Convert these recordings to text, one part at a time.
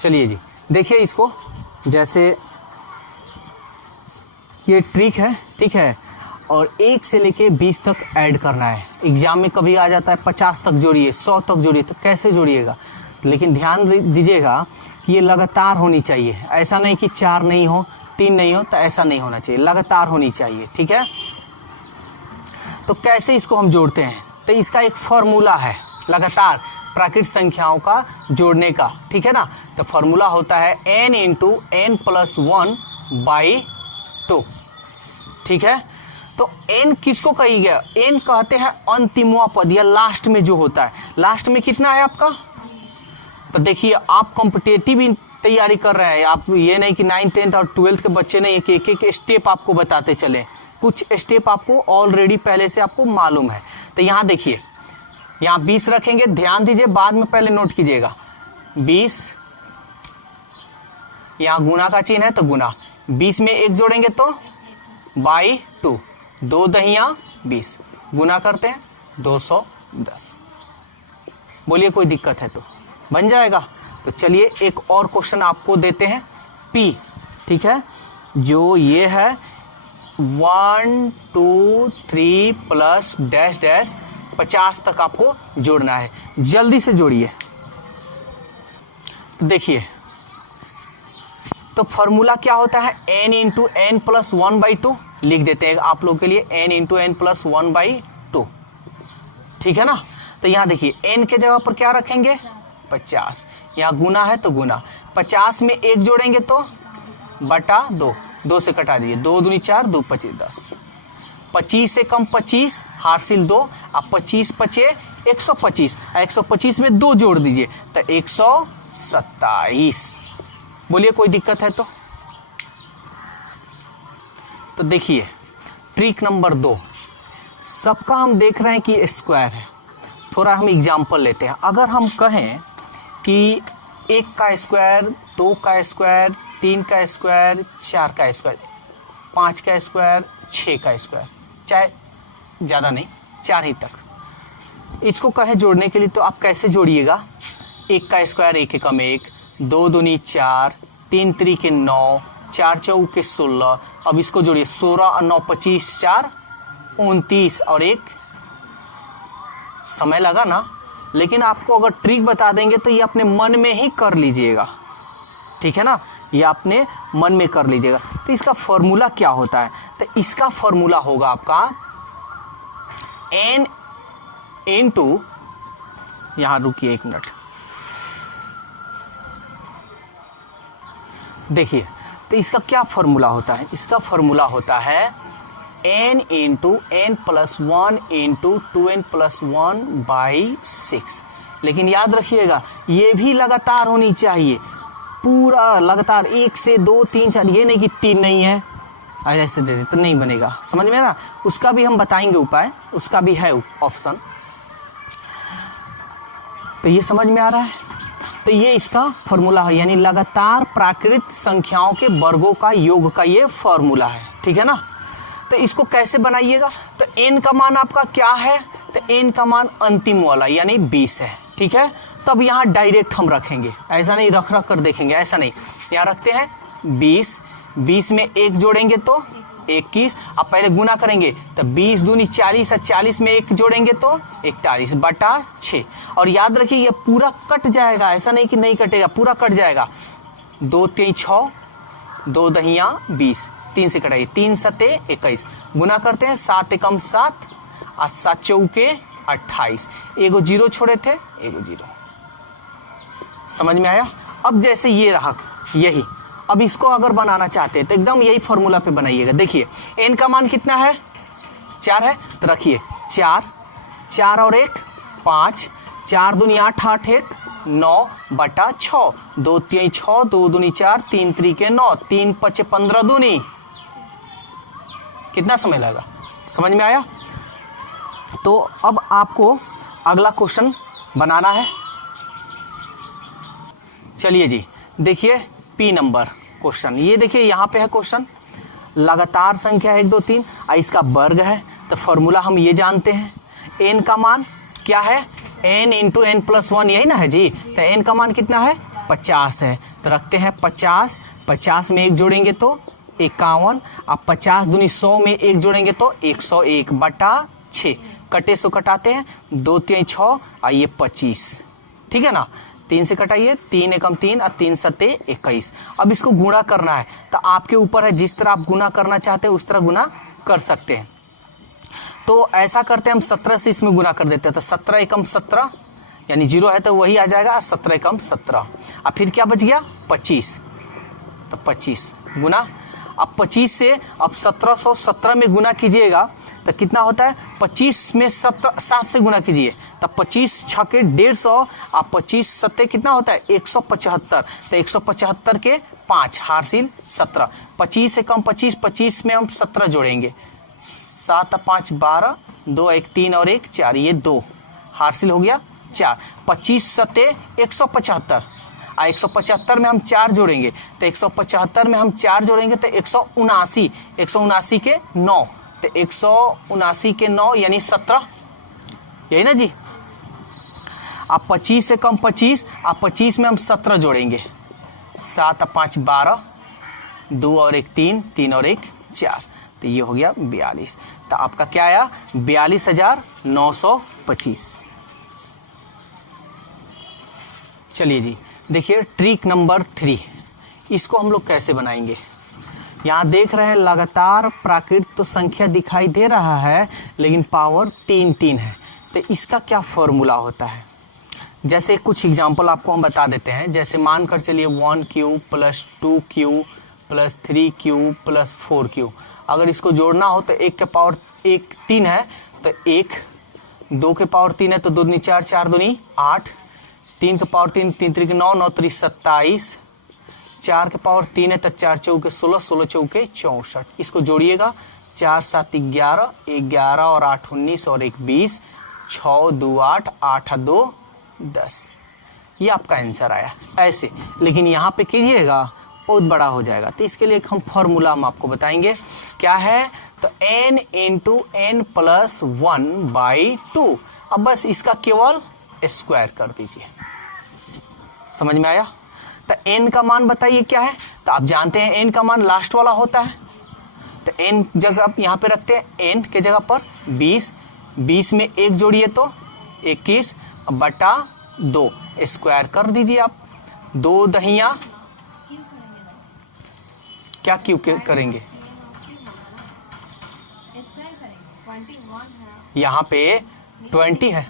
चलिए जी, देखिए इसको, जैसे ये ट्रिक है, ठीक है, और 1 से लेके 20 तक ऐड करना है। एग्जाम में कभी आ जाता है 50 तक जोड़िए, 100 तक जोड़िए, तो कैसे जोड़िएगा, लेकिन ध्यान दीजिएगा कि ये लगातार होनी चाहिए। ऐसा नहीं कि 4 नहीं हो, 3 नहीं हो, तो ऐसा नहीं होना चाहिए, लगातार होनी चाहिए, ठीक है। तो कैसे इसको हम जोड़ते हैं, तो इसका एक फॉर्मूला है लगातार प्राकृतिक संख्याओं का जोड़ने का, ठीक है ना। तो फॉर्मूला होता है n इंटू n प्लस 1/2, ठीक है। तो n किसको कही गया, n कहते हैं अंतिमवा पद या लास्ट में जो होता है। लास्ट में कितना है आपका, तो देखिए आप कॉम्पिटेटिव तैयारी कर रहे हैं, आप ये नहीं कि 9th 10th और 12th के बच्चे नहीं कि एक एक स्टेप आपको बताते चले, कुछ स्टेप आपको ऑलरेडी पहले से आपको मालूम है। तो यहाँ देखिए, यहाँ 20 रखेंगे, ध्यान दीजिए, बाद में पहले नोट कीजिएगा। 20, यहाँ गुना का चिन्ह है तो गुना, 20 में 1 जोड़ेंगे तो /2, 2 दहिया 20, गुना करते हैं 210। बोलिए कोई दिक्कत है तो बन जाएगा। तो चलिए एक और क्वेश्चन आपको देते हैं, P, ठीक है, जो ये है 1 2 3 प्लस डैश डैश 50 तक आपको जोड़ना है। जल्दी से जोड़िए। तो देखिए, तो फॉर्मूला क्या होता है, n इंटू n प्लस 1/2 लिख देते हैं आप लोगों के लिए, n इंटू n प्लस 1/2, ठीक है ना। तो यहाँ देखिए n के जगह पर क्या रखेंगे, 50, यहाँ गुना है तो गुना, 50 में 1 जोड़ेंगे तो /2, 2 से कटा दीजिए, 2 दूनी 4, 2 25 10, 25 से कम 25, हासिल 2, अब 25 पचे 125, 125 में 2 जोड़ दीजिए तो 127। बोलिए कोई दिक्कत है तो देखिए ट्रिक नंबर 2, सबका हम देख रहे हैं कि स्क्वायर है। थोड़ा हम एग्जाम्पल लेते हैं। अगर हम कहें कि 1 का स्क्वायर, 2 का स्क्वायर, 3 का स्क्वायर, 4 का स्क्वायर, 5 का स्क्वायर, 6 का स्क्वायर, चाहे ज़्यादा नहीं 4 ही तक, इसको कहे जोड़ने के लिए, तो आप कैसे जोड़िएगा, 1 का स्क्वायर 1 एकम 1, 2 दूनी 4, 3 त्रिके 9, 4 चौके 16। अब इसको जोड़िए, 16 और 9 25, 4 29 और 1, समय लगा ना, लेकिन आपको अगर ट्रिक बता देंगे तो ये अपने मन में ही कर लीजिएगा, ठीक है ना, ये अपने मन में कर लीजिएगा। तो इसका फॉर्मूला क्या होता है, तो इसका फॉर्मूला होगा आपका n इंटू, यहां रुकिए 1 मिनट, देखिए, तो इसका क्या फॉर्मूला होता है, इसका फॉर्मूला होता है n into n plus 1 into 2n plus 1/6। लेकिन याद रखिएगा ये भी लगातार होनी चाहिए, पूरा लगातार, 1 से 2 3 4, ये नहीं कि 3 नहीं है ऐसे दे दे तो नहीं बनेगा, समझ में ना। उसका भी हम बताएंगे उपाय, उसका भी है ऑप्शन। तो ये समझ में आ रहा है, तो ये इसका फॉर्मूला है, यानी लगातार प्राकृतिक संख्याओं के वर्गों का योग का ये फॉर्मूला है, ठीक है ना। तो इसको कैसे बनाइएगा, तो n का मान आपका क्या है, तो n का मान अंतिम वाला यानी 20 है, ठीक है। तब यहाँ डायरेक्ट हम रखेंगे, ऐसा नहीं रख रख कर देखेंगे, ऐसा नहीं, यहाँ रखते हैं 20, 20 में 1 जोड़ेंगे तो 21, अब पहले गुना करेंगे तो 20 दूनी 40 और 40 में 1 जोड़ेंगे तो 41/6। और याद रखिए ये पूरा कट जाएगा, ऐसा नहीं कि नहीं कटेगा, पूरा कट जाएगा। 2 3 6, 2 दहिया 20, 3 से कटाइए, 3 सते 21, गुना करते हैं 7 एकम 7 और 7 चौके 28, एगो 0 छोड़े थे, एगो 0, समझ में आया। अब जैसे ये रहा यही, अब इसको अगर बनाना चाहते हैं तो एकदम यही फॉर्मूला पे बनाइएगा। देखिए n का मान कितना है, 4 है, तो रखिए 4, 4 और 1 5, 4 दूनी 8, 8 1 9/6, 2 3 6, 2 दूनी 4, 3 त्रिके 9, 3 5 15 दूनी, कितना समय लगेगा, समझ में आया। तो अब आपको अगला क्वेश्चन बनाना है। चलिए जी, देखिए P नंबर क्वेश्चन, ये देखिए यहाँ पे है क्वेश्चन, लगातार संख्या 1 2 3, इसका वर्ग है। तो फॉर्मूला हम ये जानते हैं, n का मान क्या है, n इंटू n प्लस 1, यही ना है जी। तो n का मान कितना है, 50 है। तो रखते हैं 50, 50 में 1 जोड़ेंगे तो 51, अब 50 दूनी 100 में 1 जोड़ेंगे तो 101/6, कटे सो कटाते हैं, 2 3 6 आइए 25, ठीक है ना। 3 से कटाइए, 3 एकम 3 और 3 सत्ते 21। अब इसको गुणा करना है तो आपके ऊपर है, जिस तरह आप गुणा करना चाहते हैं उस तरह गुणा कर सकते हैं। तो ऐसा करते हैं हम 17 से इसमें गुणा कर देते हैं, तो 17 एकम 17 यानी 0 है तो वही आ जाएगा 17 एकम 17। अब फिर क्या बच गया 25, तो 25 गुना, अब 25 से अब 1717 में गुना कीजिएगा तो कितना होता है, 25 में 7 से गुना कीजिए तो 25 छके 150, अब 25 सत्ते कितना होता है 175, तो 175 के 5 हारसिल 17, 25 से कम 25, 25 में हम 17 जोड़ेंगे, 7 5 12, 2 1 3 और 1 4, ये 2 हारसिल हो गया 4, 25 सत्ते 175, 175 में हम 4 जोड़ेंगे तो 175 में हम 4 जोड़ेंगे तो 179, 179 के 9, तो 179 के 9 यानी 17, यही ना जी। अब 25 से कम 25, अब 25 में हम 17 जोड़ेंगे, 7 5 12, 2 और 1 3, 3 और 1 4, तो ये हो गया 42। तो आपका क्या आया 42,925। चलिए जी देखिए ट्रिक नंबर 3, इसको हम लोग कैसे बनाएंगे। यहाँ देख रहे हैं लगातार प्राकृत तो संख्या दिखाई दे रहा है लेकिन पावर 3 3 है, तो इसका क्या फॉर्मूला होता है। जैसे कुछ एग्जांपल आपको हम बता देते हैं, जैसे मानकर चलिए 1Q + 2Q + 3Q + 4Q, अगर इसको जोड़ना हो तो 1 के पावर 1 3 है तो 1, 2 के पावर 3 है तो 2 दूनी 4, 4 दूनी 8, 3 के पावर 3, 3 3 9, 9 3 27, 4 के पावर 3 है तो 4 चौके 16, 16 चौके 64, इसको जोड़िएगा 4 7 11, 11 और 8 19 और 1 20, 6 2 8, 8 2 10, ये आपका आंसर आया ऐसे। लेकिन यहाँ पे कीजिएगा बहुत बड़ा हो जाएगा, तो इसके लिए एक हम फॉर्मूला हम आपको बताएंगे क्या है, तो n × n + 1/2, अब बस इसका केवल स्क्वायर कर दीजिए। समझ में आया। तो n का मान बताइए क्या है, तो आप जानते हैं n का मान लास्ट वाला होता है, तो n जगह आप यहाँ पे रखते हैं, n के जगह पर 20, 20 में 1 जोड़िए तो 21/2, स्क्वायर कर दीजिए आप। 2 दहिया क्या क्यों करेंगे, यहाँ पे 20 है,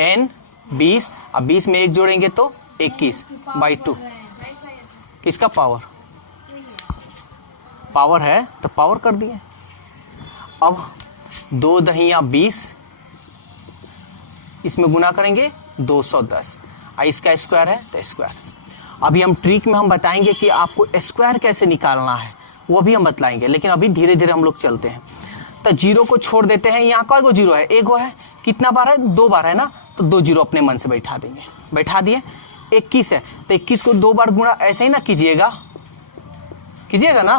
n 20, अब 20 में 1 जोड़ेंगे तो 21/2, किसका पावर, पावर है तो पावर कर दिए। अब 2 दहिया 20, इसमें गुना करेंगे 210, इसका स्क्वायर है तो स्क्वायर। अभी हम ट्रिक में हम बताएंगे कि आपको स्क्वायर कैसे निकालना है, वो भी हम बतलाएंगे, लेकिन अभी धीरे धीरे हम लोग चलते हैं। तो 0 को छोड़ देते हैं, यहाँ कई गो 0 है, 1 गो है, कितना बार है 2 बार है ना, तो 2 0 अपने मन से बैठा देंगे, बैठा दिए। 21 है तो 21 को 2 बार गुणा ऐसे ही ना कीजिएगा ना,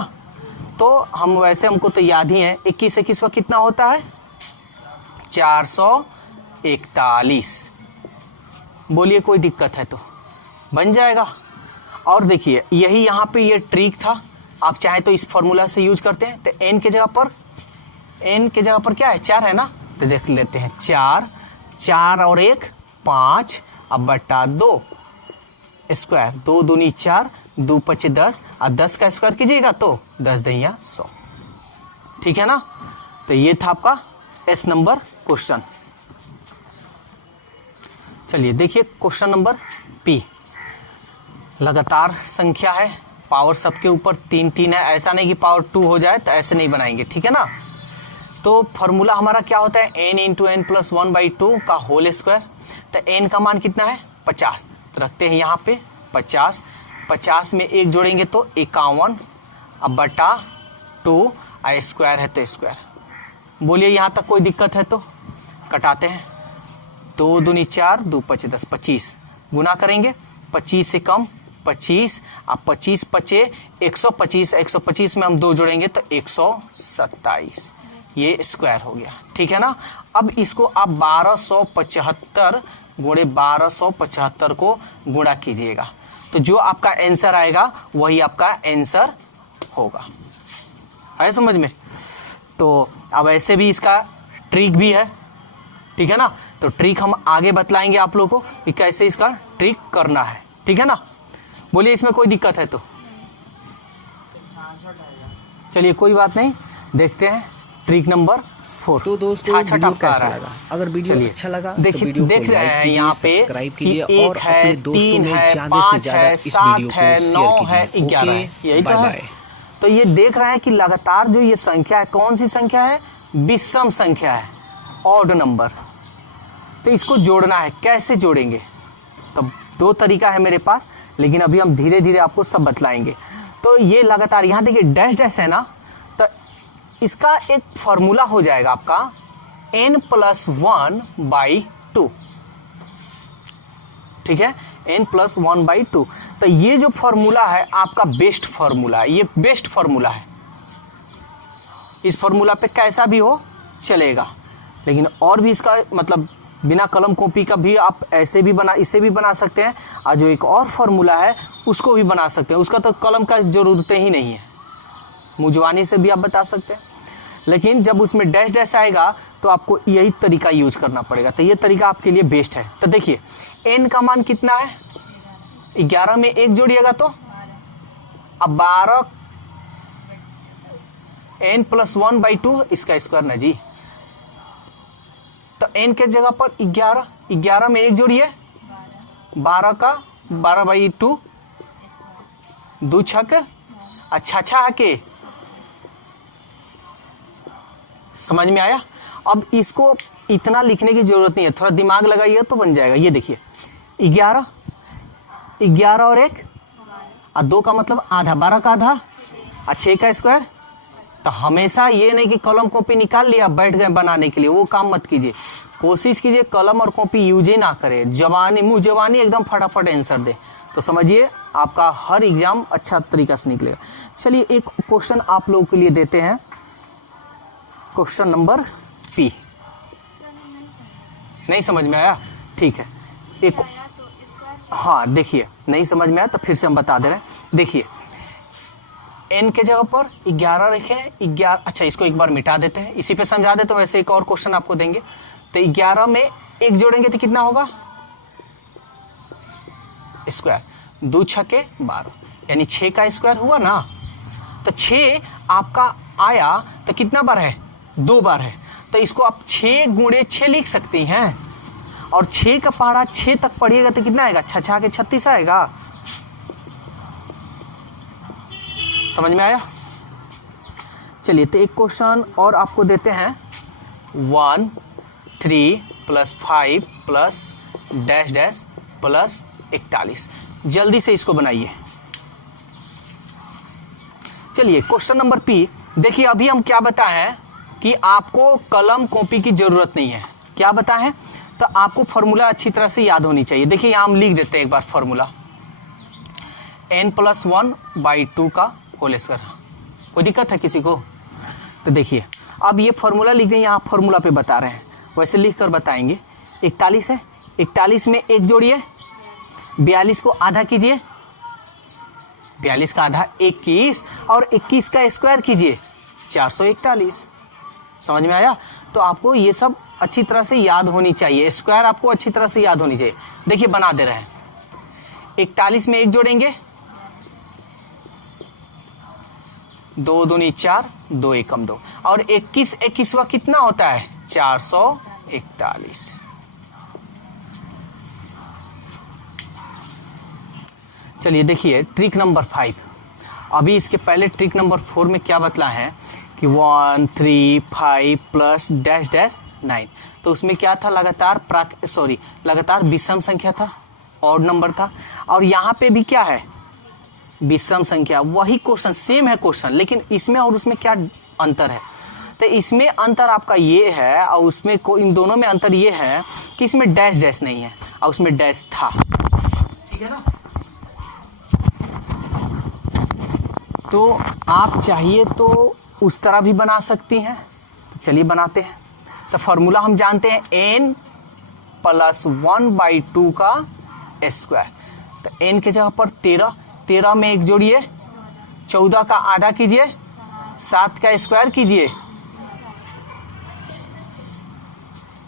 तो हम वैसे हमको तो याद ही है, 21 21 का कितना होता है 441, बोलिए कोई दिक्कत है तो बन जाएगा। और देखिए यही यहाँ पे ये ट्रिक था, आप चाहे तो इस फॉर्मूला से यूज करते हैं, तो n के जगह पर क्या है 4 है ना, तो देख लेते हैं 4, 4 और 1 5, अब बटा 2 स्क्वायर, 2 दूनी 4, 2 5 10, और 10 का स्क्वायर कीजिएगा तो 10 दहिया 100, ठीक है ना। तो ये था आपका S नंबर क्वेश्चन। चलिए देखिए क्वेश्चन नंबर P, लगातार संख्या है, पावर सबके ऊपर 3 3 है, ऐसा नहीं कि पावर 2 हो जाए, तो ऐसे नहीं बनाएंगे, ठीक है ना। तो फॉर्मूला हमारा क्या होता है n × n + 1/2 का होल स्क्वायर, तो n का मान कितना है 50, तो रखते हैं यहाँ पे 50, 50 में 1 जोड़ेंगे तो 51, अब बटा 2, स्क्वायर है तो स्क्वायर। बोलिए यहाँ तक कोई दिक्कत है तो कटाते हैं, 2 दूनी 4, 2 5 10, 25 गुना करेंगे, 25 से कम 25, अब 25 पचे 125, 125 में हम 2 जोड़ेंगे तो 127, ये स्क्वायर हो गया, ठीक है ना। अब इसको आप 1275 गुणे 1275 को गुणा कीजिएगा, तो जो आपका आंसर आएगा वही आपका आंसर होगा। है समझ में? तो अब ऐसे भी इसका ट्रिक भी है, ठीक है ना? तो ट्रिक हम आगे बतलाएंगे आप लोगों को कि कैसे इसका ट्रिक करना है, ठीक है ना? बोलिए इसमें कोई दिक्कत है तो? चलिए कोई बात नहीं, देखते हैं ट्रिक नंबर 4। तो दोस्तों वीडियो कैसा लगा? अगर वीडियो चलिए, अच्छा लगा देख तो वीडियो देख को रहे लाइक हैं कीजिए, यहाँ पे सब्सक्राइब कीजिए कि और एक है, अपने दोस्तों 3 में है, ज्यादा से 5 ज्यादा है, इस 7 वीडियो को है, शेयर 9 है, कीजिए। 11 है, यही तो बाय है। बाय। तो ये देख रहे हैं कि लगातार जो ये संख्या है, कौन सी संख्या है? विषम संख्या है, ऑड नंबर। तो इसको जोड़ना है, कैसे जोड़ेंगे? तो 2 तरीका है मेरे पास, लेकिन अभी हम धीरे धीरे आपको सब बतलाएंगे। तो ये लगातार यहाँ देखिए डैश डैश है ना, तो इसका एक फॉर्मूला हो जाएगा आपका n+1/2, ठीक है? n+1/2। तो ये जो फॉर्मूला है आपका बेस्ट फॉर्मूला है, ये बेस्ट फॉर्मूला है। इस फॉर्मूला पे कैसा भी हो चलेगा, लेकिन और भी इसका मतलब बिना कलम कॉपी का भी आप ऐसे भी बना, इसे भी बना सकते हैं, और जो एक और फॉर्मूला है उसको भी बना सकते हैं। उसका तो कलम का जरूरत ही नहीं है, मुंजवानी से भी आप बता सकते हैं। लेकिन जब उसमें डैश डैश आएगा तो आपको यही तरीका यूज करना पड़ेगा। तो ये तरीका आपके लिए बेस्ट है। तो देखिए n का मान कितना है? 11 में 1 जोड़िएगा तो अब 12, n+1/2 इसका स्क्वायर ना जी। तो n के जगह पर 11, 11 में 1 जोड़िए, 12 का 12/2, 2 छक अच्छा के। समझ में आया? अब इसको इतना लिखने की जरूरत नहीं है, थोड़ा दिमाग लगाइए तो बन जाएगा। ये देखिए 11, 11 और 1 और 2 का मतलब आधा, 12 का आधा और 6 का स्क्वायर। तो हमेशा ये नहीं कि कलम कॉपी निकाल लिया बैठ गए बनाने के लिए, वो काम मत कीजिए। कोशिश कीजिए कलम और कॉपी यूज ही ना करें, जवानी मुंह जवानी एकदम फटाफट आंसर दे, तो समझिए आपका हर एग्जाम अच्छा तरीका से निकलेगा। चलिए एक क्वेश्चन आप लोगों के लिए देते हैं, क्वेश्चन नंबर P। नहीं समझ में आया? ठीक है, एक हाँ देखिए नहीं समझ में आया तो फिर से हम बता दे रहे हैं। देखिए n के जगह पर 11 रखें, 11, अच्छा इसको एक बार मिटा देते हैं, इसी पे समझा देते हैं। वैसे एक और क्वेश्चन आपको देंगे। तो 11 में 1 जोड़ेंगे तो कितना होगा? स्क्वायर, 2 छके 12, यानी 6 का स्क्वायर हुआ ना। तो 6 आपका आया तो कितना बार है? 2 बार है। तो इसको आप 6 गुणे 6 लिख सकते हैं, और 6 का पहाड़ा 6 तक पढ़िएगा तो कितना आएगा? 6 के 36 आएगा। समझ में आया? चलिए तो एक क्वेश्चन और आपको देते हैं, 1 3 + 5 + डैश डैश + 41। जल्दी से इसको बनाइए। चलिए क्वेश्चन नंबर P। देखिए अभी हम क्या बताए हैं कि आपको कलम कॉपी की जरूरत नहीं है। क्या बताए हैं? तो आपको फॉर्मूला अच्छी तरह से याद होनी चाहिए। देखिए यहाँ हम लिख देते हैं एक बार फॉर्मूला, n+1/2 का होल स्क्वायर। कोई दिक्कत है किसी को? तो देखिए अब ये फॉर्मूला लिख दें, यहाँ फॉर्मूला पे बता रहे हैं, वैसे लिख कर बताएंगे। 41 है, 41 में 1 जोड़िए, 42 को आधा कीजिए, 42 का आधा 21, और 21 का स्क्वायर कीजिए 441। समझ में आया? तो आपको ये सब अच्छी तरह से याद होनी चाहिए, स्क्वायर आपको अच्छी तरह से याद होनी चाहिए। देखिए बना दे रहे हैं, 41 में 1 जोड़ेंगे, 2 दूनी 4, 2 एकम 2, और 21 21वां कितना होता है? 441। चलिए देखिए ट्रिक नंबर 5। अभी इसके पहले ट्रिक नंबर 4 में क्या बतला है कि 1 3 5 + डैश डैश 9। तो उसमें क्या था? लगातार विषम संख्या था, ऑड नंबर था। और यहाँ पे भी क्या है? विषम संख्या। वही क्वेश्चन सेम है क्वेश्चन, लेकिन इसमें और उसमें क्या अंतर है? तो इसमें अंतर आपका ये है, और उसमें इन दोनों में अंतर ये है कि इसमें डैश डैश नहीं है और उसमें डैश था। ठीक है ना? तो आप चाहिए तो उस तरह भी बना सकती हैं। तो चलिए बनाते हैं। तो फॉर्मूला हम जानते हैं n+1/2 का स्क्वायर। तो n के जगह पर 13, 13 में एक जोड़िए, 14 का आधा कीजिए, 7 का स्क्वायर कीजिए।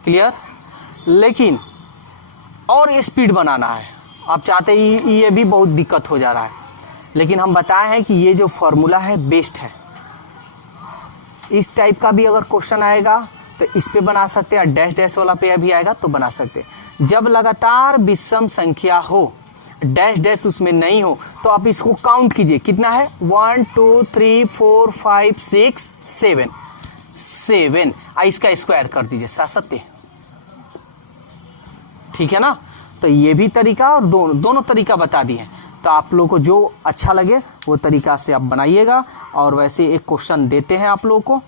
क्लियर? लेकिन और स्पीड बनाना है, आप चाहते ही ये भी बहुत दिक्कत हो जा रहा है, लेकिन हम बताए हैं कि ये जो फॉर्मूला है बेस्ट है। इस टाइप का भी अगर क्वेश्चन आएगा तो इस पे बना सकते हैं, डैश डैश वाला पे भी आएगा तो बना सकते हैं। जब लगातार विषम संख्या हो, डैश डैश उसमें नहीं हो, तो आप इसको काउंट कीजिए, कितना है 1 2 3 4 5 6 7 7, इसका स्क्वायर कर दीजिए 7 ठीक है ना। तो ये भी तरीका और दोनों तरीका बता दिए, तो आप लोगों को जो अच्छा लगे वो तरीका से आप बनाइएगा। और वैसे एक क्वेश्चन देते हैं आप लोगों को,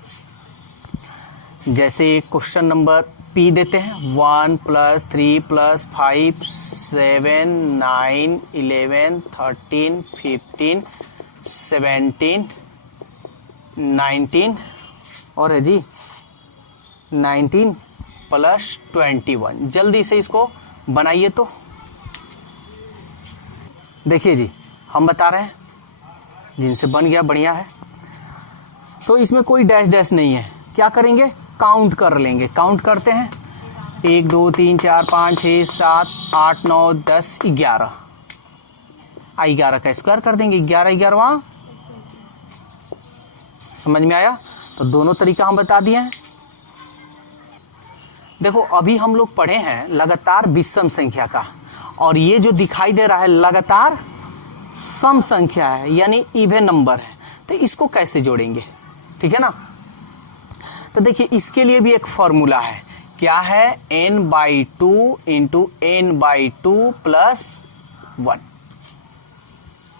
जैसे क्वेश्चन नंबर पी देते हैं, 1 + 3 + 5 7 9 11 13 15 17 19 और है जी 19 + 21। जल्दी से इसको बनाइए। तो देखिए जी, हम बता रहे हैं, जिनसे बन गया बढ़िया है। तो इसमें कोई डैश डैश नहीं है, क्या करेंगे काउंट कर लेंगे। काउंट करते हैं 1 2 3 4 5 6 7 8 9 10 11, 11 का स्क्वायर कर देंगे, 11 11वां। समझ में आया? तो दोनों तरीका हम बता दिए हैं। देखो अभी हम लोग पढ़े हैं लगातार विषम संख्या का, और ये जो दिखाई दे रहा है लगातार सम संख्या है, यानी इवन नंबर है। तो इसको कैसे जोड़ेंगे, ठीक है ना। तो देखिए इसके लिए भी एक फॉर्मूला है, क्या है n/2 × n/2 + 1,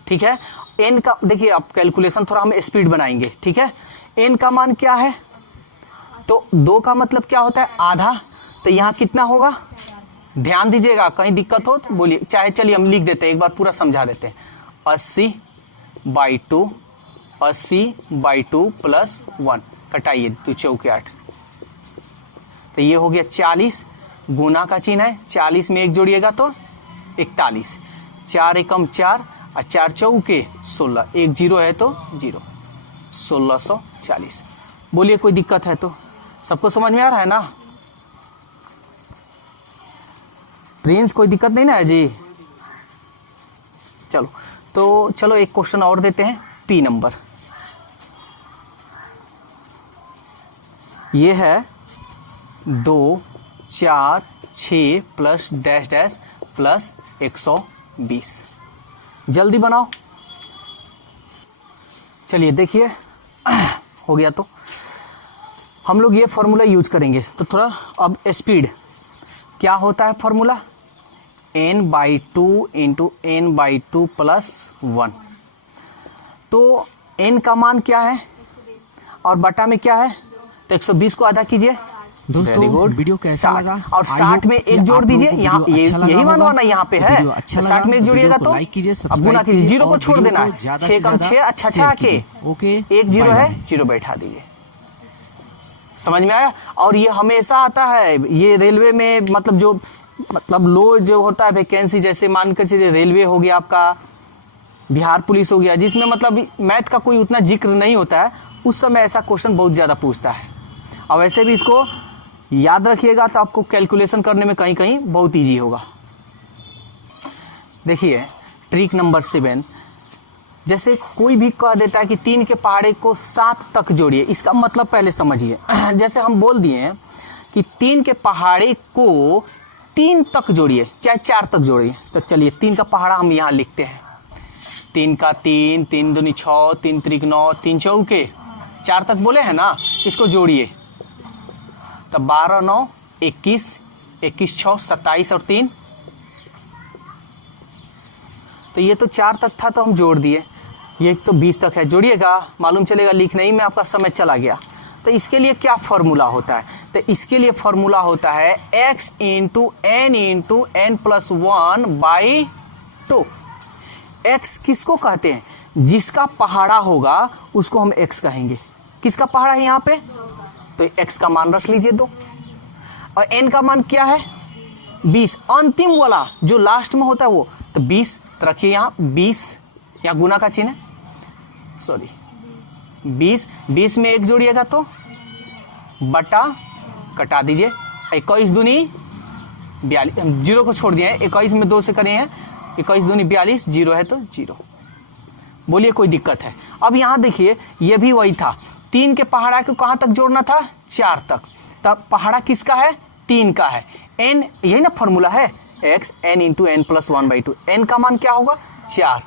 ठीक है। n का देखिए, आप कैलकुलेशन थोड़ा हम स्पीड बनाएंगे, ठीक है। n का मान क्या है, तो 2 का मतलब क्या होता है आधा, तो यहाँ कितना होगा, ध्यान दीजिएगा, कहीं दिक्कत हो तो बोलिए, चाहे चलिए हम लिख देते हैं, एक बार पूरा समझा देते हैं। 80/2 80/2 + 1, कटाइए 2 चौके 8, तो ये हो गया 40, गुना का चिन्ह है, 40 में एक जोड़िएगा तो 41, 4 एकम 4 और 4 चौके 16, एक जीरो है तो 0, 1640। बोलिए कोई दिक्कत है तो, सबको समझ में आ रहा है ना प्रिंस, कोई दिक्कत नहीं ना है जी। चलो तो चलो एक क्वेश्चन और देते हैं, पी नंबर। ये है 2 4 6 + डैश डैश + 120। जल्दी बनाओ। चलिए देखिए हो गया। तो हम लोग ये फॉर्मूला यूज करेंगे, तो थोड़ा अब स्पीड क्या होता है फॉर्मूला, n/2 × n/2 + 1। तो n का मान क्या है और बटा में क्या है, तो 120 को आधा कीजिए। दोस्तों वीडियो कैसा लगा, और 60 में एक जोड़ दीजिए, यहाँ यही मानवा ना यहाँ पे है, अच्छा 60 में एक जोड़िएगा तो लाइक कीजिए, अब गुना कीजिए, जीरो को और छोड़ देना है, वीडियो को 6 कम 6 अच्छा के, ओके, एक जीरो है, जीरो बैठा दीजिए। समझ में आया? और ये हमेशा आता है, ये रेलवे में मतलब लो जो होता है वैकेंसी, जैसे मान कर चलिए रेलवे हो गया आपका, बिहार पुलिस हो गया, जिसमें मतलब मैथ का कोई उतना जिक्र नहीं होता है, उस समय ऐसा क्वेश्चन बहुत ज्यादा पूछता है। और वैसे भी इसको याद रखिएगा तो आपको कैलकुलेशन करने में कहीं कहीं बहुत इजी होगा। देखिए ट्रिक नंबर 7, जैसे कोई भी कह देता है कि 3 के पहाड़े को 7 तक जोड़िए, इसका मतलब पहले समझिए। जैसे हम बोल दिए कि 3 के पहाड़े को 3 तक जोड़िए, चाहे 4 तक जोड़िए, तो चलिए 3 का पहाड़ा हम यहाँ लिखते हैं, 3 का 3, 3 दूनी 6, 3 त्रिक 9, 3 चौके 4 तक बोले हैं ना, इसको जोड़िए, तो 12 9 21, 21 6 27 और 3, तो ये तो 4 तक था तो हम जोड़ दिए, ये तो 20 तक है, जोड़िएगा, मालूम चलेगा लिखने ही में आपका समय चला गया। तो इसके लिए क्या फॉर्मूला होता है, तो इसके लिए फॉर्मूला होता है x × n × n+1/2। x किसको कहते हैं, जिसका पहाड़ा होगा उसको हम x कहेंगे। किसका पहाड़ा है यहाँ पे, तो x का मान रख लीजिए 2, और n का मान क्या है 20, अंतिम वाला जो लास्ट में होता है वो, तो 20 तो रखिए यहाँ 20, यहाँ गुना का चिन्ह है, सॉरी 20 में 1 जोड़िएगा तो बटा, कटा दीजिए, 21 दूनी 42, जीरो को छोड़ दिए हैं, 21 में 2 से करे हैं, 21 दूनी 42, जीरो है तो जीरो। बोलिए कोई दिक्कत है? अब यहाँ देखिए ये भी वही था, 3 के पहाड़ा को कहाँ तक जोड़ना था? 4 तक। तब पहाड़ा किसका है? 3 का है। n यही ना फॉर्मूला है, x n into N plus 1/2। n का मान क्या होगा? 4।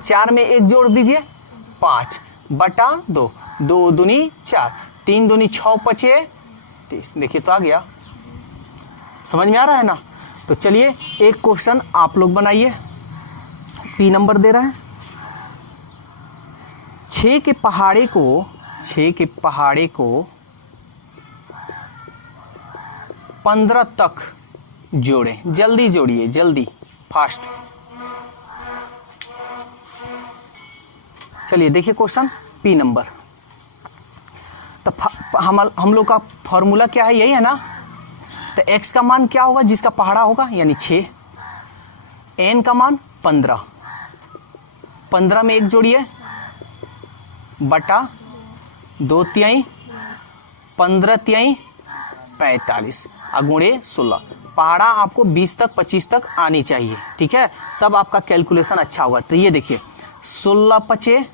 4 में 1 जोड़ दीजिए 5 बटा 2, 2 दूनी 4, 3 दूनी 6 पचे 30। देखिए तो आ गया, समझ में आ रहा है ना? तो चलिए एक क्वेश्चन आप लोग बनाइए, P नंबर दे रहा है। 6 के पहाड़े को 15 तक जोड़ें। जल्दी जोड़िए, जल्दी, फास्ट। चलिए देखिए क्वेश्चन P नंबर। तो हम लोग का फॉर्मूला क्या है? यही है ना? तो x का मान क्या होगा? जिसका पहाड़ा होगा, यानी 6। n का मान 15, 15 में 1 जोड़िए बटा 2 तिहाई, 15 तिहाई 45 अगुणे 16। पहाड़ा आपको 20 तक 25 तक आनी चाहिए, ठीक है? तब आपका कैलकुलेशन अच्छा होगा। तो ये देखिए 16 पचे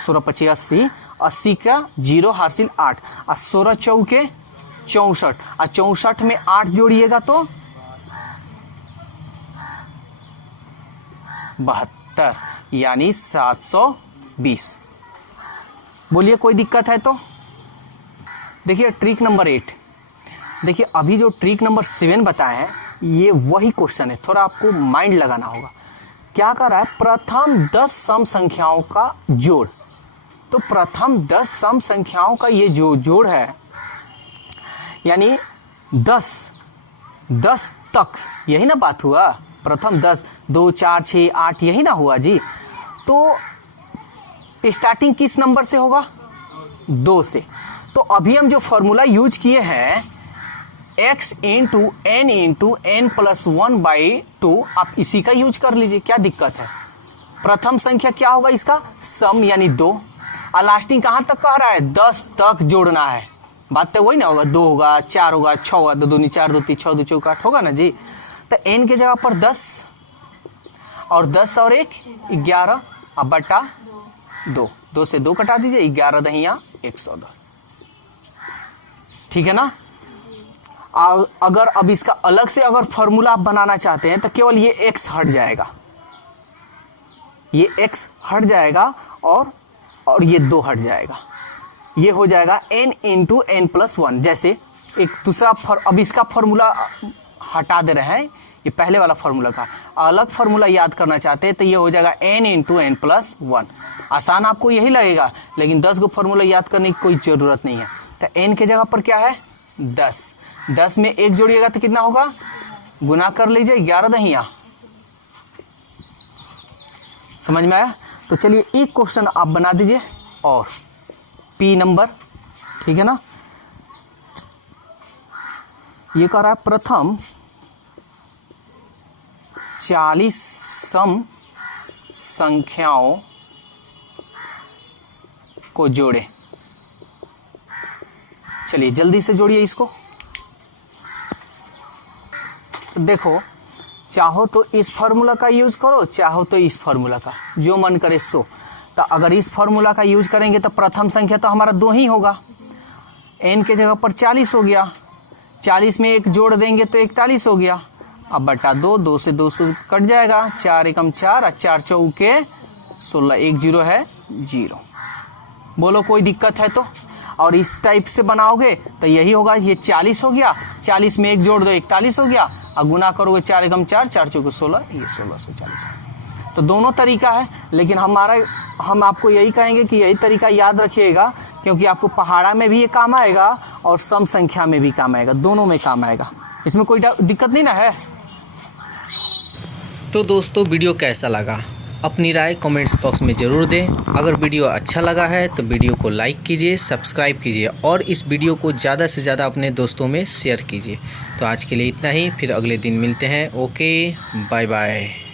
80, 80 का 0 हासिल 8, और 16 चौके 64, और 64 में 8 जोड़िएगा तो 72, यानी 720। बोलिए कोई दिक्कत है तो? देखिए ट्रिक नंबर 8। देखिए अभी जो ट्रिक नंबर 7 बताया है ये वही क्वेश्चन है, थोड़ा आपको माइंड लगाना होगा। क्या कर रहा है? प्रथम 10 सम संख्याओं का जोड़। तो प्रथम 10 सम संख्याओं का ये जो जोड़ है, यानी 10 तक, यही ना बात हुआ? प्रथम 10, 2 4 6 8, यही ना हुआ जी? तो स्टार्टिंग किस नंबर से होगा? 2 से। तो अभी हम जो फॉर्मूला यूज किए हैं x इंटू n प्लस 1/2, आप इसी का यूज कर लीजिए, क्या दिक्कत है? प्रथम संख्या क्या होगा इसका? सम, यानी 2, और लास्टिंग कहां तक कह रहा है? 10 तक जोड़ना है। बात तो वही ना होगा? 2 होगा, 4 होगा, 6 होगा, 2 दूनी 4, 2 3 6, 2 चौका 8 होगा ना जी? तो n के जगह पर 10 और 10 और 1 11, अब बटा 2 से 2 कटा दीजिए, 11 दहिया 110, ठीक है ना? अगर अब इसका अलग से अगर फॉर्मूला आप बनाना चाहते हैं तो केवल ये x हट जाएगा, ये x हट जाएगा और ये 2 हट जाएगा, ये हो जाएगा n इंटू एन प्लस 1। जैसे एक दूसरा अब इसका फॉर्मूला हटा दे रहे हैं, ये पहले वाला फॉर्मूला का अलग फॉर्मूला याद करना चाहते हैं तो ये हो जाएगा n इंटू एन प्लस 1। आसान आपको यही लगेगा, लेकिन 10 को फॉर्मूला याद करने की कोई जरूरत नहीं है। तो n के जगह पर क्या है? 10 में 1 जोड़िएगा तो कितना होगा? गुना कर लीजिए, 11 दहिया। समझ में आया? तो चलिए एक क्वेश्चन आप बना दीजिए और P नंबर, ठीक है ना? ये कह रहा है प्रथम 40 सम संख्याओं को जोड़े। चलिए जल्दी से जोड़िए इसको। देखो, चाहो तो इस फार्मूला का यूज करो, चाहो तो इस फार्मूला का, जो मन करे सो। तो अगर इस फार्मूला का यूज करेंगे तो प्रथम संख्या तो हमारा 2 ही होगा, n के जगह पर 40 हो गया, 40 में 1 जोड़ देंगे तो 41 हो गया, अब बटा 2 से 2 कट जाएगा, 4 एकम 4 और 4 चौके 16, 1 0 है 0। बोलो कोई दिक्कत है तो? और इस टाइप से बनाओगे तो यही होगा, ये 40 हो गया, 40 में 1 जोड़ दो 41 हो गया, और गुना करोगे 4 एकम 4, 4 चौके 16, ये 1640। तो दोनों तरीका है, लेकिन हम आपको यही कहेंगे कि यही तरीका याद रखिएगा, क्योंकि आपको पहाड़ा में भी ये काम आएगा और सम संख्या में भी काम आएगा, दोनों में काम आएगा, इसमें कोई दिक्कत नहीं ना है। तो दोस्तों वीडियो कैसा लगा अपनी राय कमेंट्स बॉक्स में ज़रूर दें। अगर वीडियो अच्छा लगा है तो वीडियो को लाइक कीजिए, सब्सक्राइब कीजिए और इस वीडियो को ज़्यादा से ज़्यादा अपने दोस्तों में शेयर कीजिए। तो आज के लिए इतना ही, फिर अगले दिन मिलते हैं। Okay, bye bye.